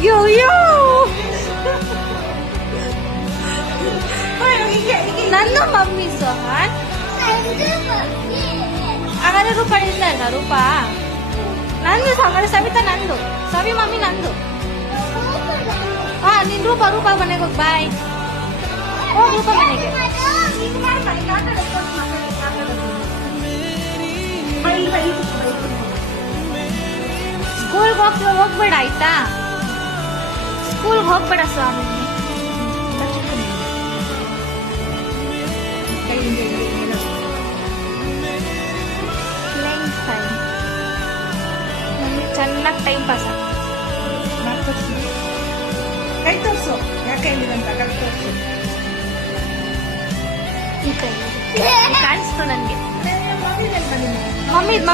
ಅಯ್ಯೋ ಅಯ್ಯೋ ನಂದು ಮಮ್ಮಿ ಸೋಹನ್. ಹಾಗಾದ್ರೆ ರೂಪ ಇಲ್ಲ ಅಲ್ಲ ರೂಪ ನಂದು ಹಾಗಾದ್ರೆ ಸವಿತಾ ನಂದು, ಸವಿ ಮಮ್ಮಿ ನಂದು. ಹಾ ನಿನ್ ರೂಪ ರೂಪ ಮನೆಗೆ ಹೋಗಿ ಬಾಯ್. ಹೋಗ್ ರೂಪ ಮನೆಗೆ. ಸ್ಕೂಲ್ಗೆ ಹೋಗ್ಬೇಡ ಆಯ್ತಾ, ಸ್ಕೂಲ್ಗೆ ಹೋಗ್ಬೇಡ ಸ್ವಾಮಿ. ಚೆನ್ನಾಗಿ ಟೈಮ್ ಪಾಸ್ ಕೈ ತೋರ್ಸು, ಯಾಕೆ ಇಲ್ಲಿದಂತ ಕೈ ತೋರ್ಸು. ಈ ಕೈ ಕಾಣಿಸ್ತು ನನ್ಗೆ. Mummy mummy